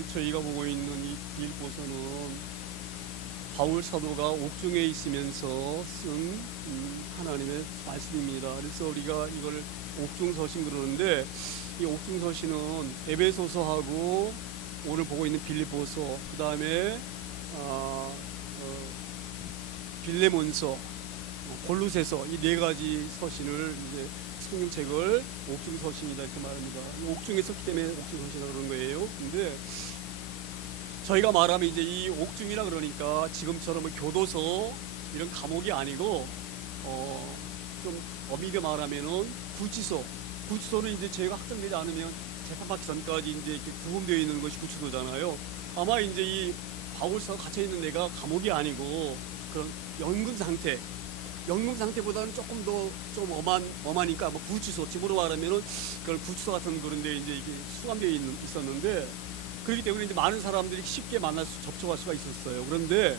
오늘 저희가 보고 있는 이 빌립보서는 바울 사도가 옥중에 있으면서 쓴 하나님의 말씀입니다. 그래서 우리가 이걸 옥중서신 그러는데, 이 옥중서신은 에베소서하고 오늘 보고 있는 빌립보서, 그 다음에 빌레몬서, 골로새서, 이 네 가지 서신을 이제 성경책을 옥중서신이다 이렇게 말합니다. 옥중에 썼기 때문에 옥중서신이라고 그런 거예요. 근데 저희가 말하면 이제 이 옥중이라 그러니까 지금처럼 교도소 이런 감옥이 아니고 좀 엄밀히 말하면은 구치소는 이제 죄가 확정되지 않으면 재판받기 전까지 이제 이렇게 구금되어 있는 것이 구치소잖아요. 아마 이제 이 바울사가 갇혀 있는 데가 감옥이 아니고 그런 연금 상태보다는 조금 더 좀 엄하니까 뭐 구치소, 지금으로 말하면은 그걸 구치소 같은 그런데 이제 이게 수감되어 있었는데, 그렇기 때문에 이제 많은 사람들이 쉽게 접촉할 수가 있었어요. 그런데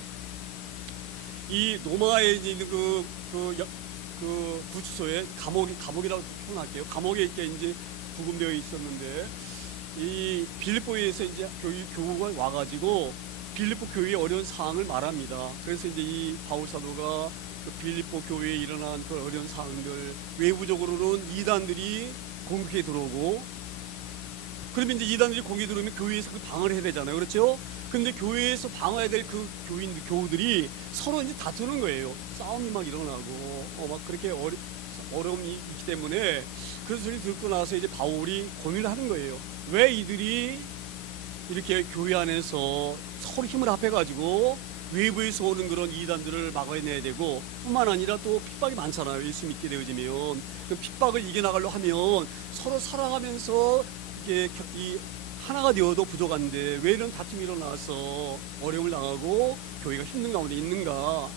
이 로마에 있는 그 구치소에 감옥이라고 표현할게요. 감옥에 이렇게 이제 구금되어 있었는데, 이 빌립보에서 이제 교우가 와가지고 빌립보 교회의 어려운 상황을 말합니다. 그래서 이제 이 바울 사도가 그 빌립보 교회에 일어난 그 어려운 상황들, 외부적으로는 이단들이 공격해 들어오고, 그러면 이제 이단들이 공격해 들어오면 교회에서 그 방어를 해야 되잖아요. 그렇죠? 근데 교회에서 방어해야 될 그 교우들이 서로 이제 다투는 거예요. 싸움이 막 일어나고, 막 그렇게 어려움이 있기 때문에, 그 소리 듣고 나서 이제 바울이 고민을 하는 거예요. 왜 이들이 이렇게 교회 안에서 서로 힘을 합해가지고 외부에서 오는 그런 이단들을 막아내야 되고, 뿐만 아니라 또 핍박이 많잖아요. 예수 믿게 되어지면 그 핍박을 이겨나가려 하면 서로 살아가면서 이게 하나가 되어도 부족한데 왜 이런 다툼이 일어나서 어려움을 당하고 교회가 힘든 가운데 있는가,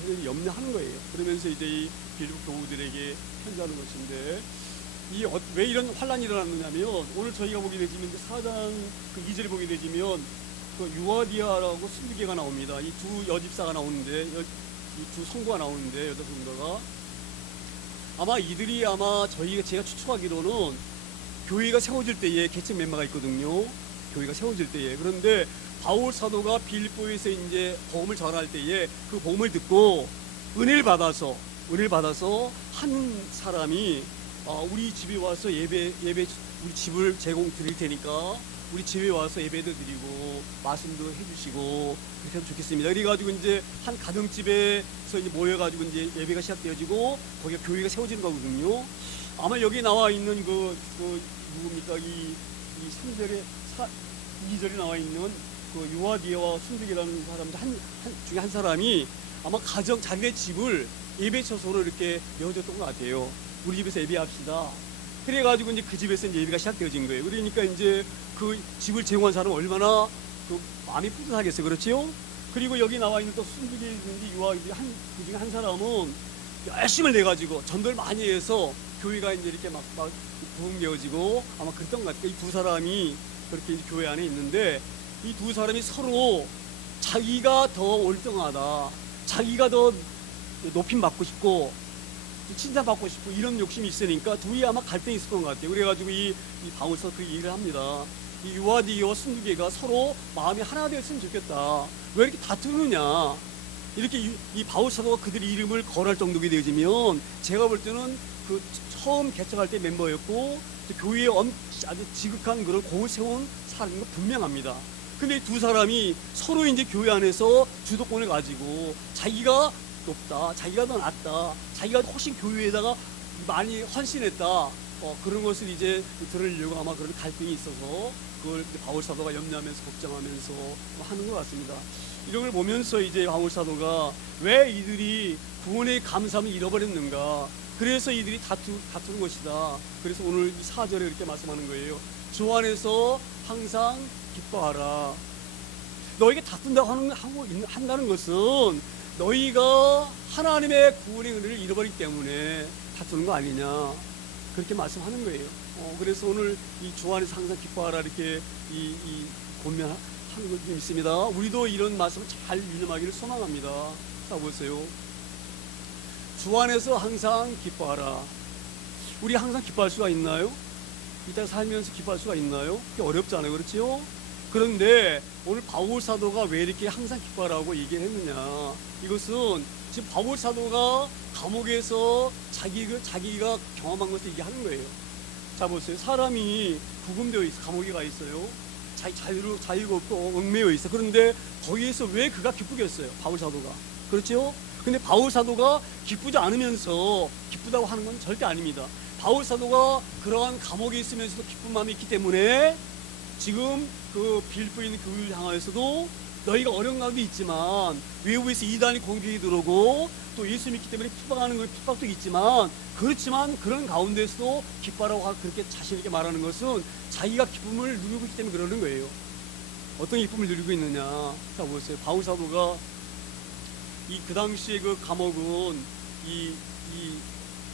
그걸 염려하는 거예요. 그러면서 이제 이 빌립보 교우들에게 편지하는 것인데, 왜 이런 환란이 일어났느냐면, 오늘 저희가 보게 되지면 4장 그 2절에 보게 되지면 그 유아디아라고 순두개가 나옵니다. 이 두 여집사가 나오는데, 이 두 성도가 나오는데, 여자 성도가 아마 이들이 제가 추측하기로는 교회가 세워질 때에 개척 멤버가 있거든요. 교회가 세워질 때에. 그런데 바울 사도가 빌립보에서 이제 복음을 전할 때에 그 복음을 듣고 은혜를 받아서 한 사람이 우리 집에 와서 우리 집을 제공 드릴 테니까 우리 집에 와서 예배도 드리고 말씀도 해주시고 그렇게 하면 좋겠습니다. 그래가지고 이제 한 가정집에서 이제 모여가지고 이제 예배가 시작되어지고 거기가 교회가 세워지는 거거든요. 아마 여기 나와 있는 누굽니까? 이 3절에 2절에 나와 있는 그 유아디아와 순두기라는 사람 중에 한 사람이 아마 자기네 집을 예배 처소로 이렇게 내어줬던 것 같아요. 우리 집에서 예배합시다. 그래가지고 이제 그 집에서 이제 예배가 시작되어진 거예요. 그러니까 이제 그 집을 제공한 사람은 얼마나 그 마음이 뿌듯하겠어요. 그렇지요? 그리고 여기 나와 있는 또 순두기든지 그 중에 한 사람은 열심을 내가지고 전도를 많이 해서 교회가 이제 이렇게 막 부흥되어지고 아마 그랬던 것 같아요. 이 두 사람이 그렇게 이제 교회 안에 있는데, 이 두 사람이 서로 자기가 더 월등하다, 자기가 더 높임 받고 싶고 칭찬받고 싶고 이런 욕심이 있으니까 둘이 아마 갈등이 있었던 것 같아요. 그래가지고 이 바울서 그 얘기를 합니다. 이 유아디아와 순두개가 서로 마음이 하나 되었으면 좋겠다. 왜 이렇게 다투느냐. 이렇게 이 바울 사도가 그들의 이름을 거론할 정도가 되어지면, 제가 볼 때는 그 처음 개척할 때 멤버였고 교회에 아주 지극한 그런 공을 세운 사람인 거 분명합니다. 근데 두 사람이 서로 이제 교회 안에서 주도권을 가지고 자기가 높다, 자기가 더 낫다, 자기가 훨씬 교회에다가 많이 헌신했다, 그런 것을 이제 들으려고 아마 그런 갈등이 있어서 그걸 바울 사도가 염려하면서 걱정하면서 하는 것 같습니다. 이런 걸 보면서 이제 바울 사도가 왜 이들이 구원의 감사함을 잃어버렸는가, 그래서 이들이 다투는 것이다. 그래서 오늘 이 4절에 이렇게 말씀하는 거예요. 주 안에서 항상 기뻐하라. 너에게 다툰다고 한다는 것은 너희가 하나님의 구원의 은혜를 잃어버리기 때문에 다투는 거 아니냐, 그렇게 말씀하는 거예요. 그래서 오늘 이 주 안에서 항상 기뻐하라 이렇게 권면하는 걸 좀 있습니다. 우리도 이런 말씀을 잘 유념하기를 소망합니다. 자, 보세요. 주 안에서 항상 기뻐하라. 우리 항상 기뻐할 수가 있나요? 이 땅 살면서 기뻐할 수가 있나요? 그게 어렵잖아요. 그렇지요? 그런데 오늘 바울 사도가 왜 이렇게 항상 기뻐하라고 얘기를 했느냐? 이것은 지금 바울 사도가 감옥에서 자기가 경험한 것을 얘기하는 거예요. 자 보세요. 사람이 구금되어 있어, 감옥에 가 있어요. 자유가 없고 얽매여 있어. 그런데 거기에서 왜 그가 기쁘겠어요? 바울 사도가. 그렇죠? 근데 바울 사도가 기쁘지 않으면서 기쁘다고 하는 건 절대 아닙니다. 바울 사도가 그러한 감옥에 있으면서도 기쁜 마음이 있기 때문에 지금 그 빌립보에 있는 교회를 향하여서도 너희가 어려운 가운데 있지만 외부에서 이단이 공격이 들어오고 또 예수 믿기 때문에 핍박하는 건 핍박도 있지만 그렇지만 그런 가운데서도 기뻐라고 그렇게 자신 있게 말하는 것은 자기가 기쁨을 누리고 있기 때문에 그러는 거예요. 어떤 기쁨을 누리고 있느냐? 자 보세요. 바울 사도가 그 당시에 그 감옥은 이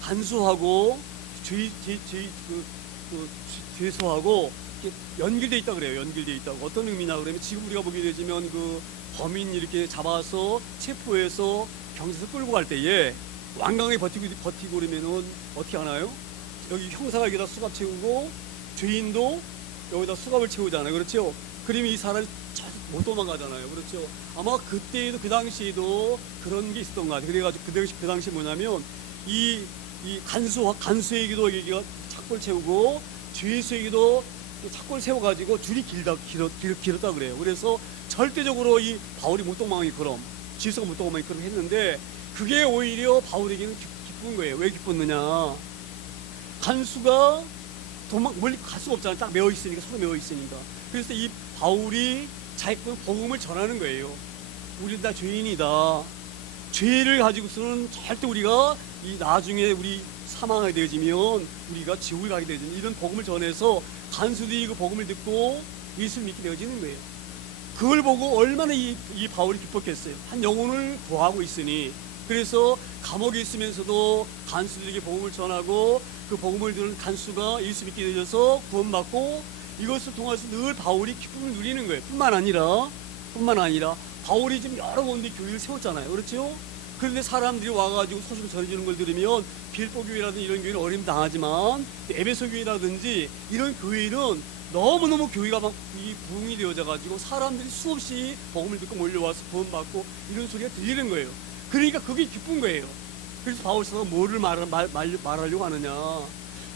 간수하고 죄수하고 연결되어 있다 그래요. 연결되어 있다고. 어떤 의미냐 그러면 지금 우리가 보게 되지만 그 범인 이렇게 잡아서 체포해서 경찰서 끌고 갈 때에 완강하게 버티고 그러면은 어떻게 하나요? 여기 형사가 여기다 수갑 채우고 죄인도 여기다 수갑을 채우잖아요. 그렇죠? 그러면 이 사람이 못 도망가잖아요. 그렇죠? 아마 그때에도 그 당시에도 그런 게 있었던 것 같아요. 그래가지고 그 당시 뭐냐면 이 간수에게도 여기가 착골 채우고 죄수에게도 착골 세워가지고 줄이 길었다 그래요. 그래서 절대적으로 이 바울이 못 도망하기처럼 죄수가 못 도망하기처럼 했는데 그게 오히려 바울에게는 기쁜 거예요. 왜 기뻤느냐? 간수가 멀리 갈 수가 없잖아요. 딱 매어 있으니까, 서로 매어 있으니까. 그래서 이 바울이 자기 복음을 전하는 거예요. 우리는 다 죄인이다. 죄를 가지고서는 절대 우리가 이 나중에 우리 사망하게 되어지면 우리가 지옥을 가게 되어지는 이런 복음을 전해서 간수들이 그 복음을 듣고 예수를 믿게 되어지는 거예요. 그걸 보고 얼마나 이 바울이 기뻤겠어요. 한 영혼을 구하고 있으니. 그래서 감옥에 있으면서도 간수들에게 복음을 전하고 그 복음을 들은 간수가 예수 믿게 되어서 구원받고 이것을 통해서 늘 바울이 기쁨을 누리는 거예요. 뿐만 아니라 바울이 지금 여러 군데 교회를 세웠잖아요. 그렇죠? 그런데 사람들이 와가지고 소식을 전해주는 걸 들으면 빌립보 교회라든지 이런 교회는 어려움 당하지만 에베소 교회라든지 이런 교회는 너무너무 교회가 막 부흥이 되어져가지고 사람들이 수없이 복음을 듣고 몰려와서 구원받고 이런 소리가 들리는 거예요. 그러니까 그게 기쁜 거예요. 그래서 바울 사도가 뭐를 말하려고 하느냐?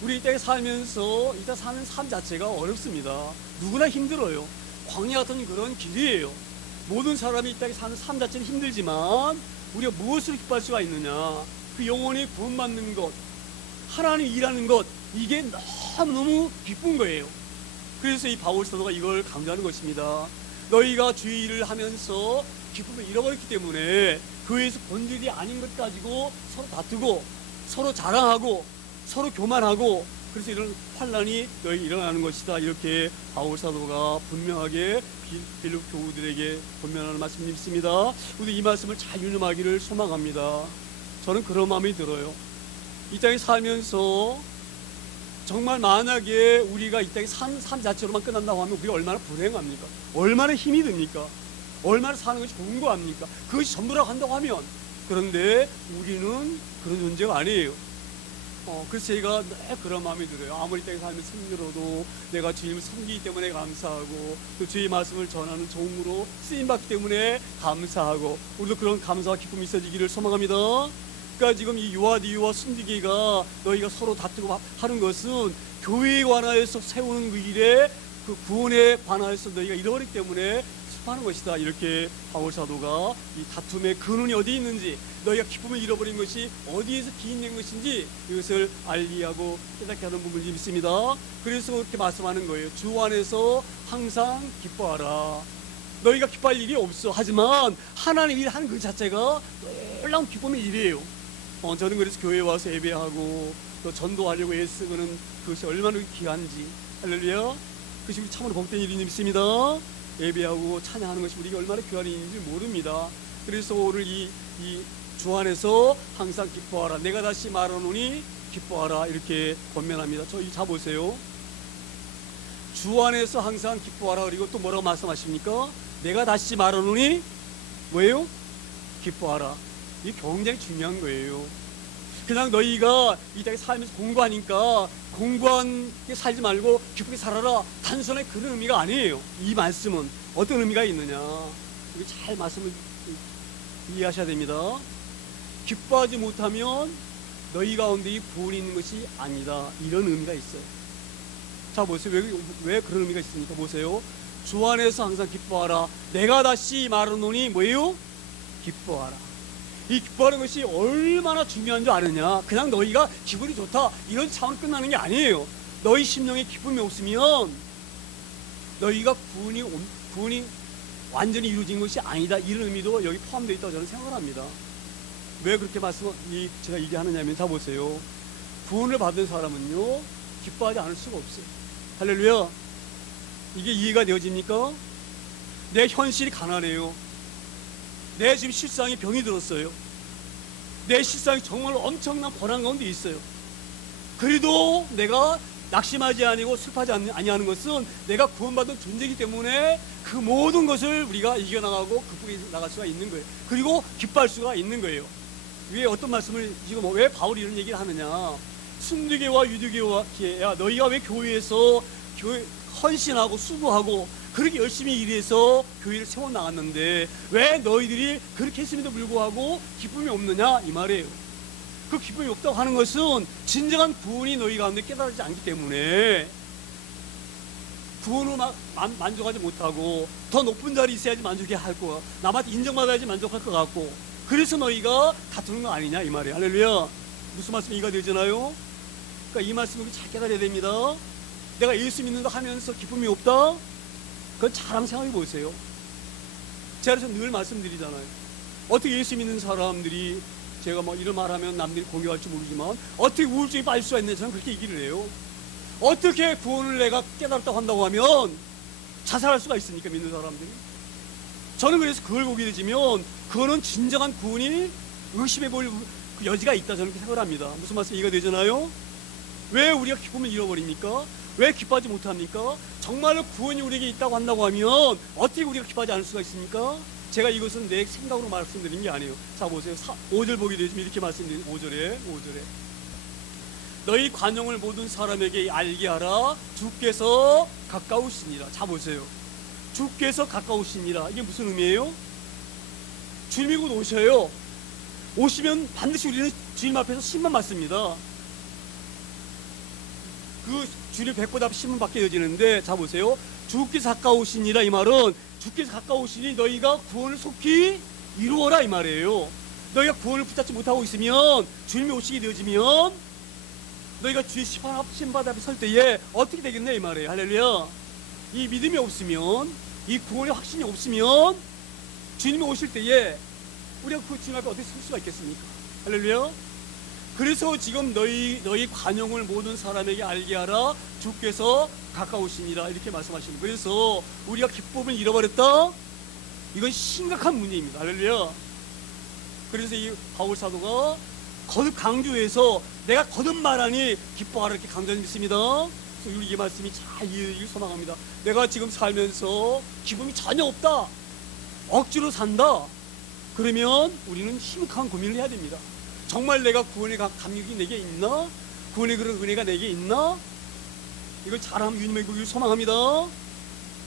우리 이 땅에 살면서 이 땅 사는 삶 자체가 어렵습니다. 누구나 힘들어요. 광야 같은 그런 길이에요. 모든 사람이 이 땅에 사는 삶 자체는 힘들지만 우리가 무엇을 기뻐할 수가 있느냐? 그 영혼이 구원받는 것, 하나님 일하는 것, 이게 너무너무 기쁜 거예요. 그래서 이 바울 사도가 이걸 강조하는 것입니다. 너희가 주의 일을 하면서 기쁨을 잃어버렸기 때문에 교회에서 본질이 아닌 것 가지고 서로 다투고 서로 자랑하고 서로 교만하고 그래서 이런 환란이 너희 일어나는 것이다. 이렇게 바울 사도가 분명하게 빌립보 교우들에게 권면하는 말씀이 있습니다. 우리 이 말씀을 잘 유념하기를 소망합니다. 저는 그런 마음이 들어요. 이 땅에 살면서 정말 만약에 우리가 이 땅에 삶 자체로만 끝난다고 하면 우리가 얼마나 불행합니까? 얼마나 힘이 듭니까? 얼마나 사는 것이 좋은 거 압니까? 그것이 전부라고 한다고 하면. 그런데 우리는 그런 존재가 아니에요. 그래서 제가 그런 마음이 들어요. 아무리 땅에 살면서 힘들어도 내가 주님을 섬기기 때문에 감사하고 또 주의 말씀을 전하는 종으로 쓰임받기 때문에 감사하고 우리도 그런 감사와 기쁨이 있어지기를 소망합니다. 그러니까 지금 이 유아디유와 순디게가 너희가 서로 다투고 하는 것은 교회에 관하여서 세우는 그 일에 그 구원에 관하여서 너희가 잃어버리기 때문에 하는 것이다. 이렇게 바울 사도가 이 다툼의 근원이 어디 있는지 너희가 기쁨을 잃어버린 것이 어디에서 기인된 것인지 이것을 알리하고 깨닫게 하는 부분이 있습니다. 그래서 그렇게 말씀하는 거예요. 주 안에서 항상 기뻐하라. 너희가 기뻐할 일이 없어. 하지만 하나님 일하는 그 자체가 놀라운 기쁨의 일이에요. 저는 그래서 교회에 와서 예배하고 또 전도하려고 애쓰는 그것이 얼마나 귀한지. 할렐루야. 그것이 참으로 복된 일이 있습니다. 예배하고 찬양하는 것이 우리가 얼마나 귀한 일인지 모릅니다. 그래서 오늘 이 주 안에서 항상 기뻐하라. 내가 다시 말하노니 기뻐하라. 이렇게 권면합니다. 저희 자 보세요. 주 안에서 항상 기뻐하라. 그리고 또 뭐라고 말씀하십니까? 내가 다시 말하노니 뭐예요? 기뻐하라. 이게 굉장히 중요한 거예요. 그냥 너희가 이 땅에 살면서 공부하니까 공부하게 살지 말고 기쁘게 살아라, 단순하게 그런 의미가 아니에요. 이 말씀은 어떤 의미가 있느냐, 이게 잘 말씀을 이해하셔야 됩니다. 기뻐하지 못하면 너희 가운데 이 구원이 있는 것이 아니다, 이런 의미가 있어요. 자 보세요. 왜 그런 의미가 있습니까? 보세요. 주 안에서 항상 기뻐하라. 내가 다시 말하노니 뭐예요? 기뻐하라. 이 기뻐하는 것이 얼마나 중요한 줄 아느냐. 그냥 너희가 기분이 좋다 이런 차원 끝나는 게 아니에요. 너희 심령에 기쁨이 없으면 너희가 구원이 완전히 이루어진 것이 아니다, 이런 의미도 여기 포함되어 있다고 저는 생각합니다. 왜 그렇게 제가 얘기하느냐면, 자 보세요. 구원을 받은 사람은요 기뻐하지 않을 수가 없어요. 할렐루야. 이게 이해가 되어집니까? 내 현실이 가난해요. 내 지금 실상이 병이 들었어요. 내 실상이 정말 엄청난 고난 가운데 있어요. 그래도 내가 낙심하지 아니고 슬퍼하지 아니하는 것은 내가 구원받은 존재이기 때문에 그 모든 것을 우리가 이겨나가고 극복해 나갈 수가 있는 거예요. 그리고 기뻐할 수가 있는 거예요. 왜 어떤 말씀을 지금 왜 바울이 이런 얘기를 하느냐. 순두개와 유두개와 너희가 왜 교회에서 헌신하고 수고하고 그렇게 열심히 일해서 교회를 세워나갔는데 왜 너희들이 그렇게 했음에도 불구하고 기쁨이 없느냐, 이 말이에요. 그 기쁨이 없다고 하는 것은 진정한 구원이 너희 가운데 깨달아지지 않기 때문에 구원으로 만족하지 못하고 더 높은 자리에 있어야지 만족해야 할 거야, 남한테 인정받아야지 만족할 것 같고, 그래서 너희가 다투는 거 아니냐, 이 말이에요. 할렐루야. 무슨 말씀이 이해가 되잖아요. 그러니까 이 말씀을 잘 깨달아야 됩니다. 내가 예수 믿는다 하면서 기쁨이 없다? 그건 잘 한번 생각해 보세요. 제가 그래서 늘 말씀드리잖아요. 어떻게 예수 믿는 사람들이, 제가 뭐 이런 말하면 남들이 공격할지 모르지만 어떻게 우울증에 빠질 수가 있는지 저는 그렇게 얘기를 해요. 어떻게 구원을 내가 깨달았다고 한다고 하면 자살할 수가 있습니까, 믿는 사람들이? 저는 그래서 그걸 보게 되지면 그거는 진정한 구원이 의심해 볼 그 여지가 있다, 저는 그렇게 생각을 합니다. 무슨 말씀 이해가 되잖아요. 왜 우리가 기쁨을 잃어버립니까? 왜 기뻐하지 못합니까? 정말로 구원이 우리에게 있다고 한다고 하면 어떻게 우리가 기뻐하지 않을 수가 있습니까? 제가 이것은 내 생각으로 말씀드린 게 아니에요. 자 보세요. 5절 보게 되면 이렇게 말씀드린 5절에 너희 관용을 모든 사람에게 알게 하라. 주께서 가까우시니라. 자 보세요. 주께서 가까우시니라. 이게 무슨 의미예요? 주님이 곧 오셔요. 오시면 반드시 우리는 주님 앞에서 신만 받습니다. 그 주님 뵙고 앞에 신문 받게 되어지는데, 자 보세요. 주께서 가까우시니라, 이 말은 주께서 가까우시니 너희가 구원을 속히 이루어라, 이 말이에요. 너희가 구원을 붙잡지 못하고 있으면 주님이 오시게 되어지면 너희가 주의 심판 앞에 설 때에 어떻게 되겠냐, 이 말이에요. 할렐루야. 이 믿음이 없으면, 이 구원의 확신이 없으면 주님이 오실 때에 우리가 그 주님 앞에 어떻게 설 수가 있겠습니까? 할렐루야. 그래서 지금 너희 관용을 모든 사람에게 알게 하라. 주께서 가까우시니라, 이렇게 말씀하시는 거예요. 그래서 우리가 기쁨을 잃어버렸다? 이건 심각한 문제입니다. 할렐루야. 그래서 이 바울 사도가 거듭 강조해서 내가 거듭 말하니 기뻐하라, 이렇게 강조했습니다. 그래서 우리 이 말씀이 잘 이해되길 소망합니다. 내가 지금 살면서 기쁨이 전혀 없다, 억지로 산다, 그러면 우리는 심각한 고민을 해야 됩니다. 정말 내가 구원의 감격이 내게 있나? 구원의 그런 은혜가 내게 있나? 이걸 잘하면 주님의 보기를 소망합니다.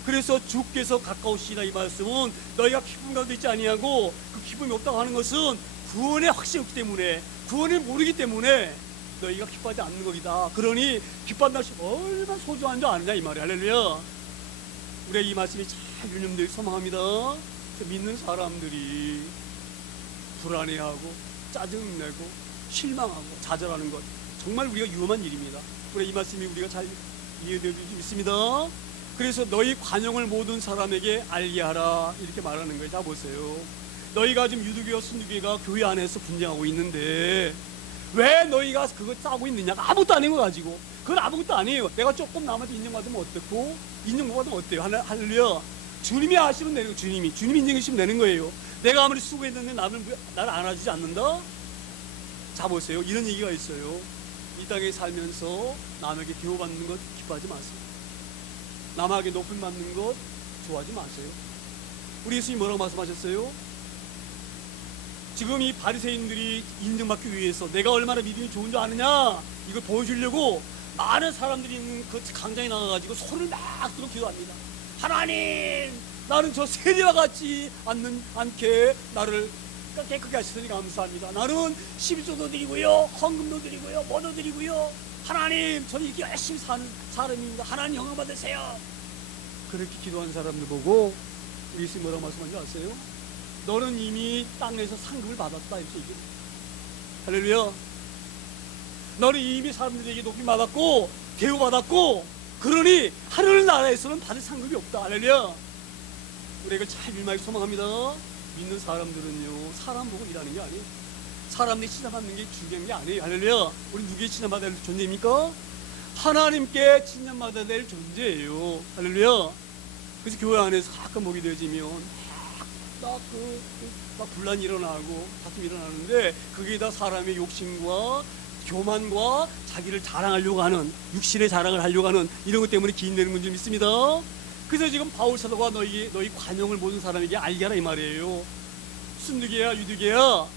그래서 주께서 가까우시다, 이 말씀은 너희가 기쁨 가운데 있지 아니하고 그 기쁨이 없다고 하는 것은 구원의 확신이 없기 때문에, 구원을 모르기 때문에 너희가 기뻐하지 않는 것이다. 그러니 기뻐한다는 것이 얼마나 소중한 줄 아느냐, 이 말이야. 할렐루야. 우리가 이 말씀이 잘 유념되길 소망합니다. 믿는 사람들이 불안해하고 짜증내고 실망하고 좌절하는 것, 정말 우리가 위험한 일입니다. 우리 이 말씀이 우리가 잘 이해되어 있습니다. 그래서 너희 관용을 모든 사람에게 알게 하라, 이렇게 말하는 거예요. 자 보세요. 너희가 지금 유두교와 순두교가 교회 안에서 분쟁하고 있는데 왜 너희가 그거 싸우고 있느냐? 아무것도 아닌 거 가지고. 그건 아무것도 아니에요. 내가 조금 남한테 인정받으면 어떻고, 인정 못 받으면 어때요? 할렐루야. 주님이 아시면 되는 거예요. 주님이 인정해주시면 되는 거예요. 내가 아무리 수고했는데 나를 안아주지 않는다? 자 보세요. 이런 얘기가 있어요. 이 땅에 살면서 남에게 대우받는 것 기뻐하지 마세요. 남에게 높임 받는 것 좋아하지 마세요. 우리 예수님 뭐라고 말씀하셨어요? 지금 이 바리새인들이 인정받기 위해서 내가 얼마나 믿음이 좋은 줄 아느냐 이걸 보여주려고 많은 사람들이 있는 그 광장에 나가가지고 소리를 막 들어 기도합니다. 하나님, 나는 저 세리와 같지 않게 나를 깨끗하게 하시더니 감사합니다. 나는 12조도 드리고요, 헌금도 드리고요, 뭐도 드리고요. 하나님, 저는 이렇게 열심히 사는 사람입니다. 하나님 영광 받으세요. 그렇게 기도한 사람들 보고 예수님 뭐라고 말씀하는지 아세요? 너는 이미 땅에서 상급을 받았다 이렇게 얘기해요. 할렐루야. 너는 이미 사람들에게 높임 받았고 대우받았고, 그러니 하늘 나라에서는 받을 상급이 없다. 할렐루야. 우리 이걸 잘 밀마하게 소망합니다. 믿는 사람들은요, 사람 보고 일하는 게 아니에요. 사람들이 칭찬받는 게 중요한 게 아니에요. 할렐루야. 우리 누구의 칭찬받아야 될 존재입니까? 하나님께 칭찬받아야 될 존재예요. 할렐루야. 그래서 교회 안에서 가끔 보게 되어지면 막 분란이 일어나고 다툼이 일어나는데, 그게 다 사람의 욕심과 교만과 자기를 자랑하려고 하는, 육신의 자랑을 하려고 하는 이런 것 때문에 기인되는 건 줄 믿습니다. 그래서 지금 바울 사도가 너희 관용을 모든 사람에게 알게 하라 이 말이에요. 순두개야 유두개야,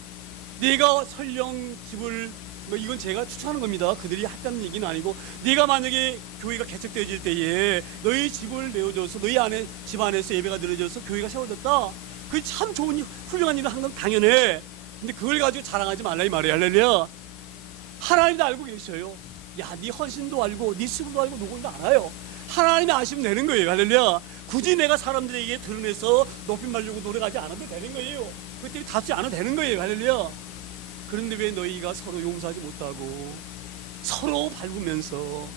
네가 설령 집을, 이건 제가 추천하는 겁니다. 그들이 했다는 얘기는 아니고, 네가 만약에 교회가 개척되어질 때에 너희 집을 내어줘서 너희 안에 집 안에서 예배가 늘어져서 교회가 세워졌다, 그게 참 좋은 훌륭한 일을 한 건 당연해. 근데 그걸 가지고 자랑하지 말라 이 말이에요. 할렐루야. 하나님도 알고 계셔요. 야, 네 헌신도 알고 네 수고도 알고 노고도 알아요. 하나님이 아시면 되는 거예요. 할렐루야. 굳이 내가 사람들에게 드러내서 높임 받으려고 노력하지 않아도 되는 거예요. 그때 다투지 않아도 되는 거예요. 할렐루야. 그런데 왜 너희가 서로 용서하지 못하고 서로 밟으면서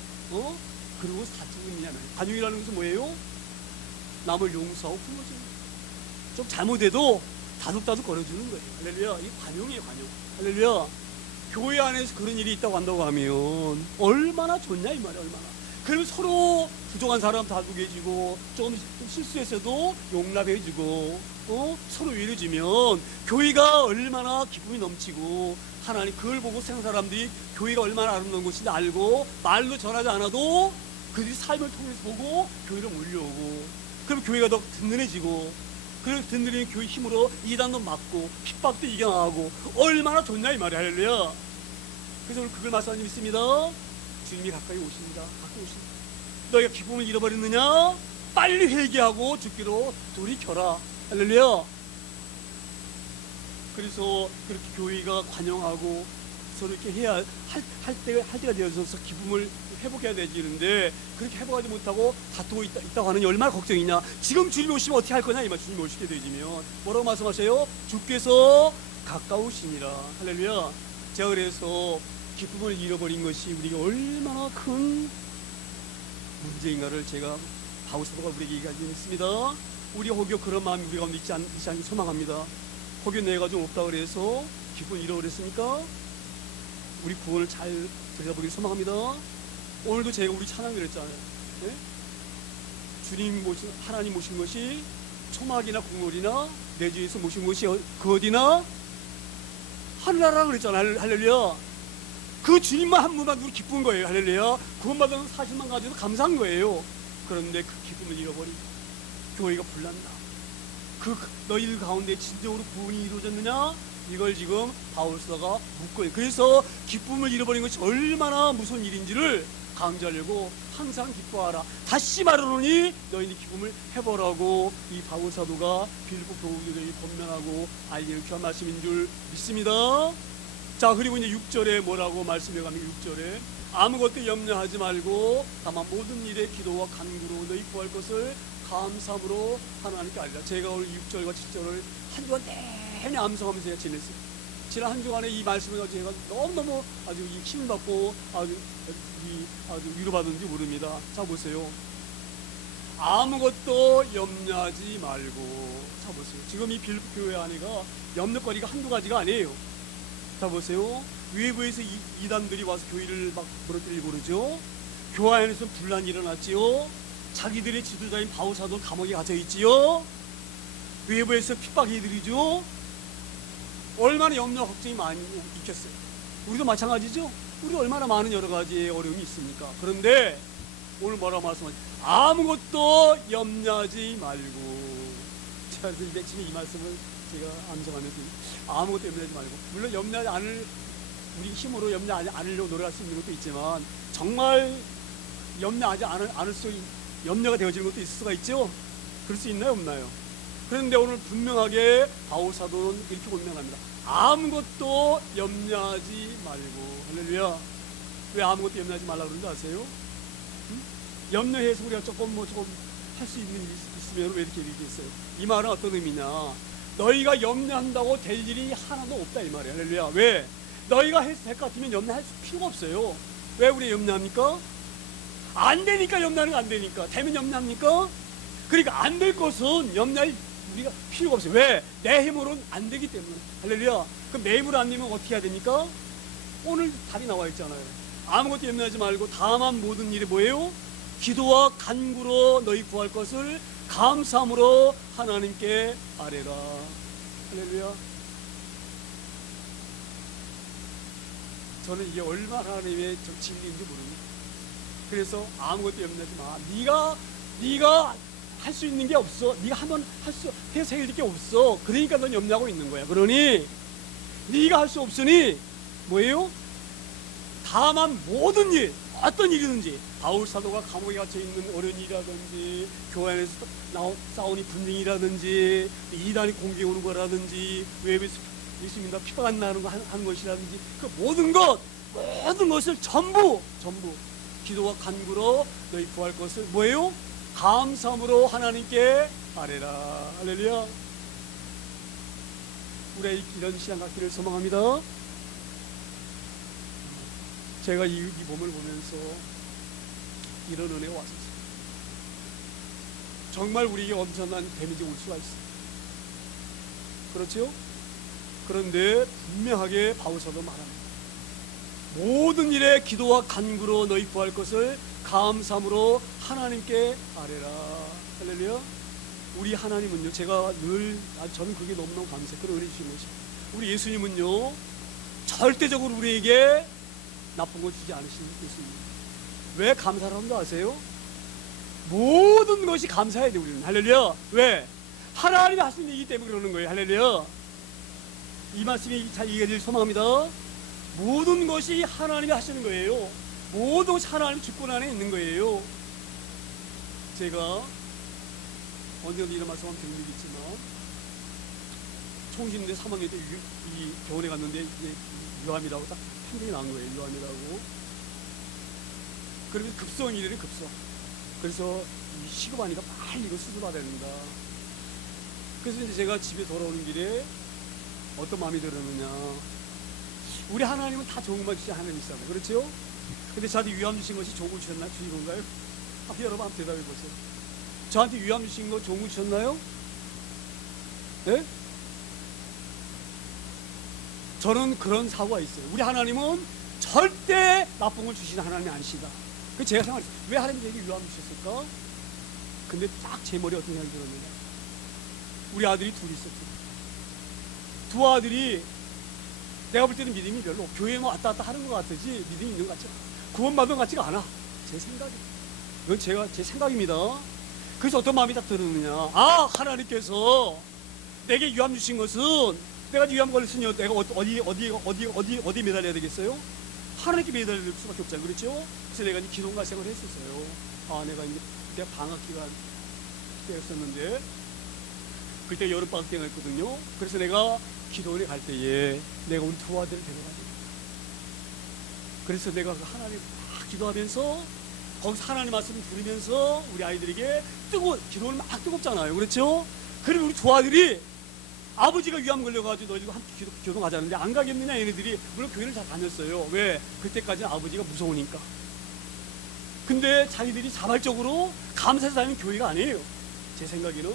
그리고 다투느냐. 관용이라는 것은 뭐예요? 남을 용서하고 품어주는 거예요. 좀 잘못해도 다독다독 걸어주는 거예요. 할렐루야. 이게 관용이에요. 관용. 할렐루야. 교회 안에서 그런 일이 있다고 한다고 하면 얼마나 좋냐 이 말이야. 얼마나. 그러면 서로 부족한 사람 다독해주고, 좀 실수했어도 용납해주고, 서로 위로주면 교회가 얼마나 기쁨이 넘치고, 하나님 그걸 보고 세상 사람들이 교회가 얼마나 아름다운 곳인지 알고, 말로 전하지 않아도 그들이 삶을 통해서 보고 교회로 몰려오고, 그럼 교회가 더 든든해지고, 그래서 든든히 교회 힘으로 이단도 막고 핍박도 이겨나가고, 얼마나 좋냐 이 말이야. 할렐루야. 그래서 오늘 그걸 말씀하는 있습니다. 주님이 가까이 오십니다. 가까이 오십니다. 너희가 기쁨을 잃어버렸느냐? 빨리 회개하고 죽기로 돌이켜라. 할렐루야. 그래서 그렇게 교회가 관용하고 서로 이렇게 해야 할 때가 되어서 기쁨을 회복해야 되지는데, 그렇게 회복하지 못하고 다투고 있다고 하는 얼마나 걱정이냐. 지금 주님이 오시면 어떻게 할 거냐 이 말. 주님이 오시게 되지면 뭐라고 말씀하세요? 주께서 가까우시니라. 할렐루야. 제가 그래서 기쁨을 잃어버린 것이 우리가 얼마나 큰 문제인가를 제가 바울 사도가 우리에게 얘기하고 있습니다. 우리 혹여 그런 마음이 우리 가운데 있지 않기 소망합니다. 혹여 내가 좀 없다 그래서 기쁨을 잃어버렸습니까? 우리 구원을 잘 들여다보길 소망합니다. 오늘도 제가 우리 찬양 드렸잖아요. 네? 주님 모신, 하나님 모신 것이 초막이나 궁궐이나 내 주에서 모신 것이 그 어디나 하늘나라 그랬잖아요. 할렐루야. 그 주님만 한 분만 우리 기쁜 거예요. 할렐루야. 구원받은 사실만 가지고 감사한 거예요. 그런데 그 기쁨을 잃어버리고 교회가 불난다. 그 너희들 가운데 진정으로 구원이 이루어졌느냐? 이걸 지금 바울서가 묻고 있어요. 그래서 기쁨을 잃어버린 것이 얼마나 무서운 일인지를 강조하려고 항상 기뻐하라. 다시 말하노니 너희는 기쁨을 해보라고 이 바울 사도가 빌립보 교우들에게 권면하고 알리는 귀한 말씀인 줄 믿습니다. 자, 그리고 이제 6절에 뭐라고 말씀해 가면 6절에 아무것도 염려하지 말고 다만 모든 일에 기도와 간구로 너희 구할 것을 감사함으로 하나님께 알리라. 제가 오늘 6절과 7절을 한 주간 내내 암송하면서 제가 지냈어요. 지난 한 주간에 이 말씀을 가지고 제가 너무너무 아주 힘을 받고 아주 위로받은지 모릅니다. 자, 보세요. 아무것도 염려하지 말고. 자, 보세요. 지금 이 빌립보 교회 안에가 염려거리가 한두 가지가 아니에요. 자, 보세요. 외부에서 이단들이 와서 교회를 막 무너뜨리고 그러죠. 교회 안에서 분란이 일어났지요. 자기들의 지도자인 바울 사도 감옥에 갇혀 있지요. 외부에서 핍박해드리죠. 얼마나 염려 걱정이 많이 있겠어요. 우리도 마찬가지죠. 우리 얼마나 많은 여러 가지의 어려움이 있습니까? 그런데 오늘 뭐라고 말씀하지? 아무것도 염려하지 말고. 제가 지금 이 말씀을 제가 암송하면서 아무것도 염려하지 말고, 물론 염려하지 않을, 우리 힘으로 염려하지 않으려고 노력할 수 있는 것도 있지만 정말 염려하지 않을 수, 염려가 되어지는 것도 있을 수가 있죠. 그럴 수 있나요, 없나요? 그런데 오늘 분명하게 바울 사도는 이렇게 권면합니다. 아무것도 염려하지 말고. 할렐루야. 왜 아무것도 염려하지 말라고 그러는지 아세요? 응? 염려해서 우리가 조금 할 수 있는 일이 있으면 왜 이렇게 얘기했어요? 이 말은 어떤 의미냐? 너희가 염려한다고 될 일이 하나도 없다 이 말이에요. 할렐루야. 왜? 너희가 해서 될 것 같으면 염려할 필요가 없어요. 왜 우리 염려합니까? 안 되니까 염려하는 거. 안 되니까. 되면 염려합니까? 그러니까 안 될 것은 염려할 우리가 필요가 없어요. 왜? 내 힘으로는 안 되기 때문에. 할렐루야. 그럼 내 힘으로 안 되면 어떻게 해야 됩니까? 오늘 답이 나와 있잖아요. 아무것도 염려하지 말고 다만 모든 일에 뭐예요? 기도와 간구로 너희 구할 것을 감사함으로 하나님께 아뢰라. 할렐루야. 저는 이게 얼마나 하나님의 진리인지 모릅니다. 그래서 아무것도 염려하지 마. 네가 할 수 있는 게 없어. 네가 한번 해서 해야 될 게 없어. 그러니까 넌 염려하고 있는 거야. 그러니 네가 할 수 없으니 뭐예요? 다만 모든 일, 어떤 일이든지, 바울 사도가 감옥에 갇혀 있는 어른이라든지, 교회 안에서 싸우니 분쟁이라든지, 이단이 공격해 오는 거라든지, 외부에서 예수님과 피가 안 나는 거 하는 것이라든지, 그 모든 것을 전부 기도와 간구로 너희 구할 것을 뭐예요? 감사함으로 하나님께 아뢰라. 할렐루야. 우리의 이런 시간 갖기를 소망합니다. 제가 이 몸을 보면서 이런 은혜가 왔었어요. 정말 우리에게 엄청난 데미지 올 수가 있어요. 그렇죠? 그런데 분명하게 바울사도 말합니다. 모든 일에 기도와 간구로 너희 구할 것을 감사함으로 하나님께 아뢰라. 할렐루야. 우리 하나님은요, 제가 늘 저는 그게 너무너무 감사해요. 그런 은혜 주신 것이. 우리 예수님은요, 절대적으로 우리에게 나쁜 거 주지 않으신 예수님. 왜 감사를 한다 아세요? 모든 것이 감사해야 돼 우리는. 할렐루야. 왜? 하나님이 하신 일이기 때문에 그러는 거예요. 할렐루야. 이 말씀이 잘 이해되길 소망합니다. 모든 것이 하나님이 하시는 거예요. 모든 것이 하나님 주권 안에 있는 거예요. 제가 언제든 이런 말씀 한번 드린 적이 있지만, 총신대 3학년 때 이 병원에 갔는데 유암이라고 딱 판정이 난 거예요. 유암이라고. 그러면 급성이래. 급성. 그래서 시급하니까 빨리 이거 수술받아야 된다. 그래서 이제 제가 집에 돌아오는 길에 어떤 마음이 들었느냐, 우리 하나님은 다 좋은 말 주신 하나님이시잖아요. 그렇죠? 근데 저한테 위암 주신 것이 좋은 거 주셨나요? 주신 건가요? 여러분 한번 대답해 보세요. 저한테 위암 주신 거 좋은 거 주셨나요? 네? 저는 그런 사고가 있어요. 우리 하나님은 절대 나쁜 걸 주시는 하나님이 아니시다. 그 제가 생각했어요. 왜 하나님이 위암 주셨을까? 근데 딱 제 머리에 어떤 생각이 들었느냐, 우리 아들이 둘이 있었어요. 두 아들이 내가 볼 때는 믿음이 별로, 교회에 왔다 갔다 하는 것 같지 믿음이 있는 것 같지 않아. 구원받은 것 같지가 않아. 제 생각이. 이건 제 생각입니다. 그래서 어떤 마음이 딱 들었느냐, 하나님께서 내게 위암 주신 것은, 내가 위암 걸렸으니 내가 어디 매달려야 되겠어요? 하나님께 매달릴 수밖에 없잖아요. 그렇죠? 그래서 내가 이제 기도가 생활을 했었어요. 내가 이제 그때 방학 기간 때였었는데, 그때 여름방학 때가 있거든요. 그래서 내가 기도원에 갈 때에 내가 우리 두 아들을 데려가야 돼. 그래서 내가 하나님 막 기도하면서 거기서 하나님 말씀을 들으면서 우리 아이들에게 기도는 막 뜨겁잖아요. 그렇죠? 그리고 우리 두 아들이 아버지가 위암 걸려가지고 너희들과 함께 기도 가자는데 안 가겠느냐 얘네들이. 물론 교회를 잘 다녔어요. 왜? 그때까지는 아버지가 무서우니까. 근데 자기들이 자발적으로 감사해서 다니는 교회가 아니에요, 제 생각에는.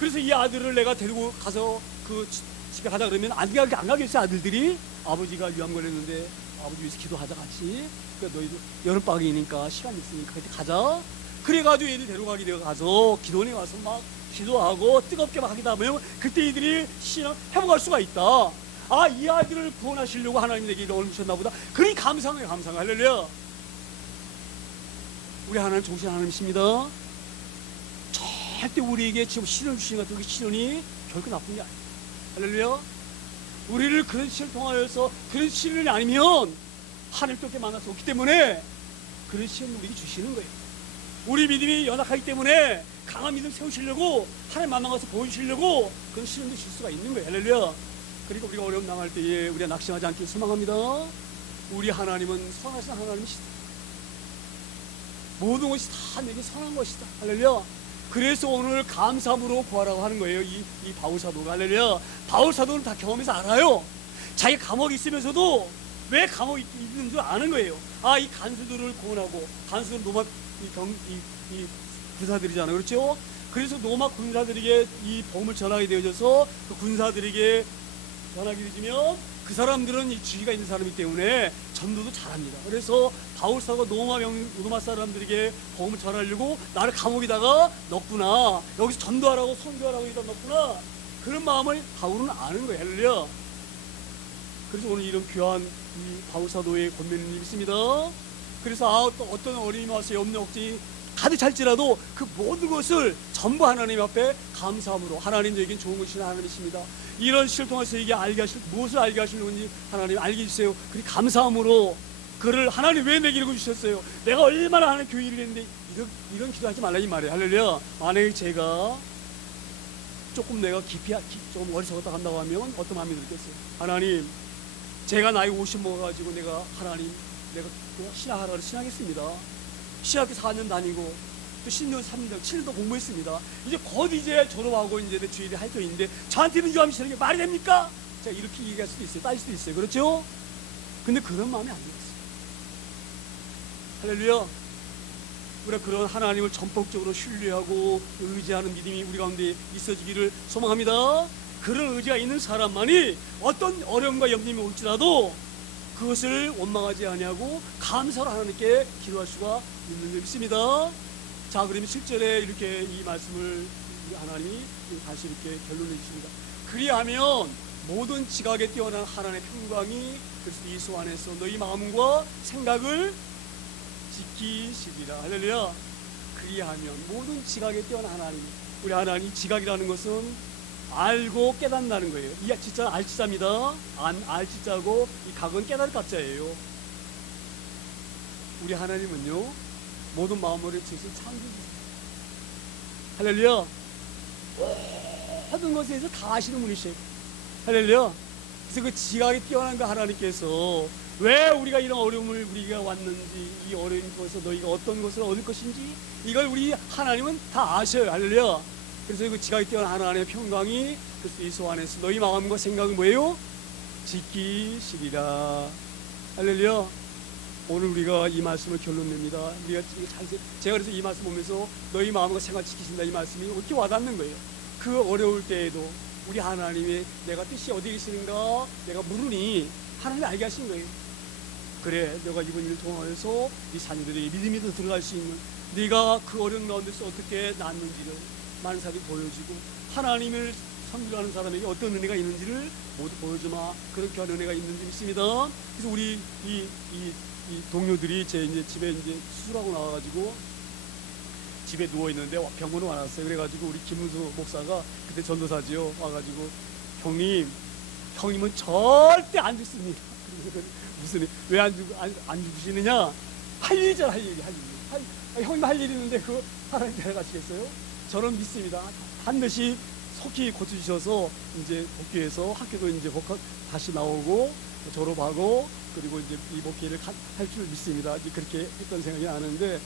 그래서 이 아들을 내가 데리고 가서 그 집에 가자 그러면 안 가겠어요. 아들들이 아버지가 위암 걸렸는데 아버지 위해서 기도하자 같이. 그러니까 너희도 여름방학이니까 시간 있으니까 그때 가자. 그래가지고 얘들 데려가게 되어 가서 기도원에 와서 막 기도하고 뜨겁게 막 하기도 하면 그때 이들이 신앙 회복할 수가 있다. 이 아이들을 구원하시려고 하나님이 내게 이런 주셨나 보다. 그러니 감사해요. 할렐루야. 우리 하나님 좋으신 하나님이십니다. 절대 우리에게 지금 시련 주신 것 같은 그 시련이 결코 나쁜 게 아니에요. 할렐루야. 우리를 그런 시를 통하여서 그런 시련이 아니면 하나님께 만날 수 없기 때문에 그런 시련을 우리에게 주시는 거예요. 우리 믿음이 연약하기 때문에 강한 믿음 세우시려고 하나님 만나가서 보여주시려고 그런 시련도 줄 수가 있는 거예요. 할렐루야. 그러니까 우리가 어려움 당할 때에 우리가 낙심하지 않길 소망합니다. 우리 하나님은 선하신 하나님이시다. 모든 것이 다 내게 선한 것이다. 할렐루야. 그래서 오늘 감사함으로 구하라고 하는 거예요. 이 바울사도가. 할렐루야. 바울사도는 다 경험해서 알아요. 자기 감옥에 있으면서도 왜 감옥에 있는 줄 아는 거예요. 아, 이 간수들을 구원하고, 간수들은 로마 군사들이잖아요. 그렇죠? 그래서 로마 군사들에게 이 복음을 전하게 되어져서 그 군사들에게 전하게 되면 그 사람들은 이 지위가 있는 사람이기 때문에 전도도 잘합니다. 그래서 바울사도가 로마 사람들에게 복음을 전하려고 나를 감옥에다가 넣었구나, 여기서 전도하라고 선교하라고 여기다 넣었구나, 그런 마음을 바울은 아는 거예요. 할렐루야. 그래서 오늘 이런 귀한 이 바울사도의 권면이 있습니다. 그래서 어떤 어려움이 와서 염려 걱정이 가득 찰지라도 그 모든 것을 전부 하나님 앞에 감사함으로, 하나님 저에겐 좋은 것이 하나님이십니다. 이런 시를 통해서 이게 무엇을 알게 하시는지 하나님 알게 해주세요. 그리 감사함으로 그를 하나님 왜 내게 읽어주셨어요? 내가 얼마나 하나님 교회를 했는데 이런 기도하지 말라 이 말이에요. 할렐루야. 만약에 제가 조금 내가 깊이 좀 어리석었다 한다고 하면 어떤 마음이 들겠어요? 하나님, 제가 나이 50 먹어가지고 내가 신학하라고 신학했습니다. 신학교 4년 다니고 또 10년, 3년, 7년도 공부했습니다. 이제 곧 이제 졸업하고 이제 내 주일에 할 때인데 저한테는 유암시라는 게 말이 됩니까? 제가 이렇게 얘기할 수도 있어요. 따질 수도 있어요. 그렇죠? 근데 그런 마음이 안 들었어요. 할렐루야. 우리가 그런 하나님을 전폭적으로 신뢰하고 의지하는 믿음이 우리 가운데 있어지기를 소망합니다. 그런 의지가 있는 사람만이 어떤 어려움과 염림이 올지라도 그것을 원망하지 아니하고 감사로 하나님께 기도할 수가 있는 줄 믿습니다. 자, 그러면 7절에 이렇게 이 말씀을 하나님이 다시 이렇게 결론을 주십니다. 그리하면 모든 지각에 뛰어난 하나님의 평강이 그리스도 예수 안에서 너희 마음과 생각을 지키시리라. 할렐루야. 그리하면 모든 지각에 뛰어난 하나님, 우리 하나님, 지각이라는 것은 알고 깨닫는다는 거예요. 이 진짜 알지자입니다. 알지자고 이 각은 깨달을 각자예요. 우리 하나님은요, 모든 마음으로 주신 창조주세요. 할렐루야. 모든 것에 대해서 다 아시는 분이세요. 할렐루야. 그래서 그 지각에 뛰어난 그 하나님께서 왜 우리가 이런 어려움을 우리가 왔는지, 이 어려움 통해서 너희가 어떤 것을 얻을 것인지 이걸 우리 하나님은 다 아셔요. 할렐루야. 그래서 그 지각에 뛰어난 하나님의 평강이 그리스도 예수 안에서 너희 마음과 생각은 뭐예요? 지키시리라. 할렐루야. 오늘 우리가 이 말씀을 결론냅니다. 우리가 제가 그래서 이 말씀 보면서 너희 마음과 생각 지키신다 이 말씀이 어떻게 와닿는 거예요. 그 어려울 때에도 우리 하나님의 내가 뜻이 어디에 계시는가 내가 물으니 하나님이 알게 하신 거예요. 그래, 내가 이번 일을 통해서 이 자녀들에게 믿음이 더 들어갈 수 있는, 네가 그 어려운 가운데서 어떻게 낫는지를 많은 사람이 보여주고, 하나님을 섬기는 사람에게 어떤 은혜가 있는지를 모두 보여주마. 그런 귀한 은혜가 있는 줄 믿습니다. 그래서 우리 이 동료들이 제 이제 집에 이제 수술하고 나와가지고 집에 누워 있는데 병원으로 와놨어요. 그래가지고 우리 김문수 목사가 그때 전도사지요. 와가지고 형님은 절대 안 죽습니다. 무슨 왜 안 죽으시느냐? 할 일이잖아, 할 일. 형님 할 일이 있는데 그 하나님 데려가시겠어요? 저는 믿습니다. 반드시 속히 고쳐주셔서 이제 복귀해서 학교도 이제 다시 나오고 졸업하고 그리고 이제 이 목회를 할 줄 믿습니다. 이제 그렇게 했던 생각이 나는데,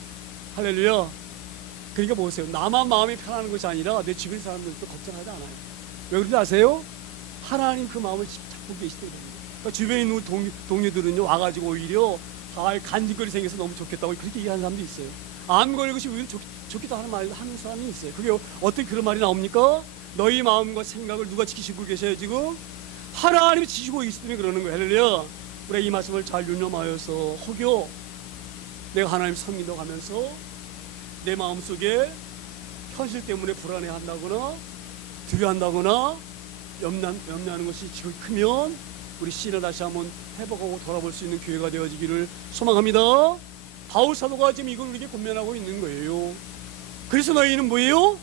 할렐루야. 그러니까 보세요. 나만 마음이 편안한 것이 아니라 내 주변 사람들도 걱정하지 않아요. 왜 그런지 아세요? 하나님 그 마음을 잡고 계시기 때문에. 그러니까 주변에 있는 동료들은요, 와가지고 오히려 간질거리 생겨서 너무 좋겠다고 그렇게 얘기하는 사람도 있어요. 암 걸린 것이 오히려 좋겠다 하는 말을 하는 사람이 있어요. 그게 어떻게 그런 말이 나옵니까? 너희 마음과 생각을 누가 지키시고 계셔요? 지금 하나님이 지키고 계시기 때문에 그러는 거예요. 할렐루야. 우리가 이 말씀을 잘 유념하여서 혹여 내가 하나님 섬긴다고 하면서 내 마음속에 현실 때문에 불안해한다거나 두려워한다거나 염려하는 것이 지금 크면 우리 신을 다시 한번 회복하고 돌아볼 수 있는 교회가 되어지기를 소망합니다. 바울 사도가 지금 이걸 우리에게 권면하고 있는 거예요. 그래서 너희는 뭐예요?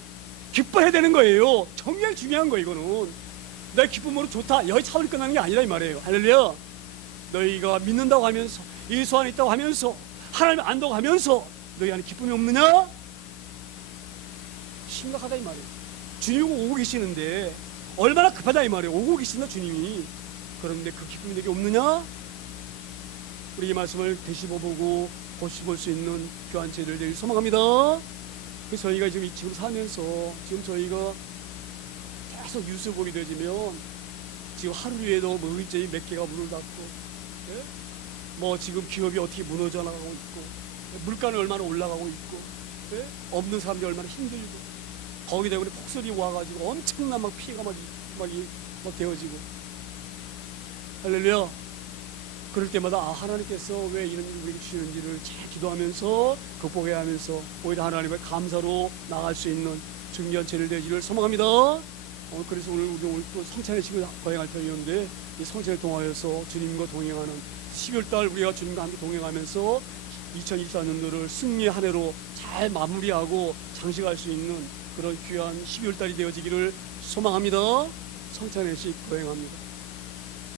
기뻐해야 되는 거예요. 정말 중요한 거예요. 이거는 내 기쁨으로 좋다. 여기 차원이 끝나는 게 아니라 이 말이에요. 할렐루야. 너희가 믿는다고 하면서 예수 안에 있다고 하면서 하나님 안다고 하면서 너희 안에 기쁨이 없느냐? 심각하다 이 말이에요. 주님이 오고 계시는데 얼마나 급하다 이 말이에요. 오고 계신다 주님이. 그런데 그 기쁨이 내게 없느냐? 우리 이 말씀을 되씹어보고 고씹을 수 있는 귀한 제를 내일 소망합니다. 그래서 저희가 지금 이 집을 사면서 지금 저희가 계속 뉴스 보게 되지면 지금 하루에도 뭐 의제이 몇 개가 문을 닫고, 예? 뭐 지금 기업이 어떻게 무너져 나가고 있고, 물가는 얼마나 올라가고 있고, 예? 없는 사람들이 얼마나 힘들고, 거기에 대고 폭설이 와가지고 엄청난 막 피해가 막 되어지고, 할렐루야. 그럴 때마다 하나님께서 왜 이런 일을 우리에게 주시는지를 잘 기도하면서 극복해야 하면서 오히려 하나님의 감사로 나갈 수 있는 중요한 제를 되기를 소망합니다. 그래서 오늘 또 성찬의 식을 거행할 터이었는데 이 성찬을 통하여서 주님과 동행하는 12월달 우리가 주님과 함께 동행하면서 2024년도를 승리의 한 해로 잘 마무리하고 장식할 수 있는 그런 귀한 12월달이 되어지기를 소망합니다. 성찬의 식 거행합니다.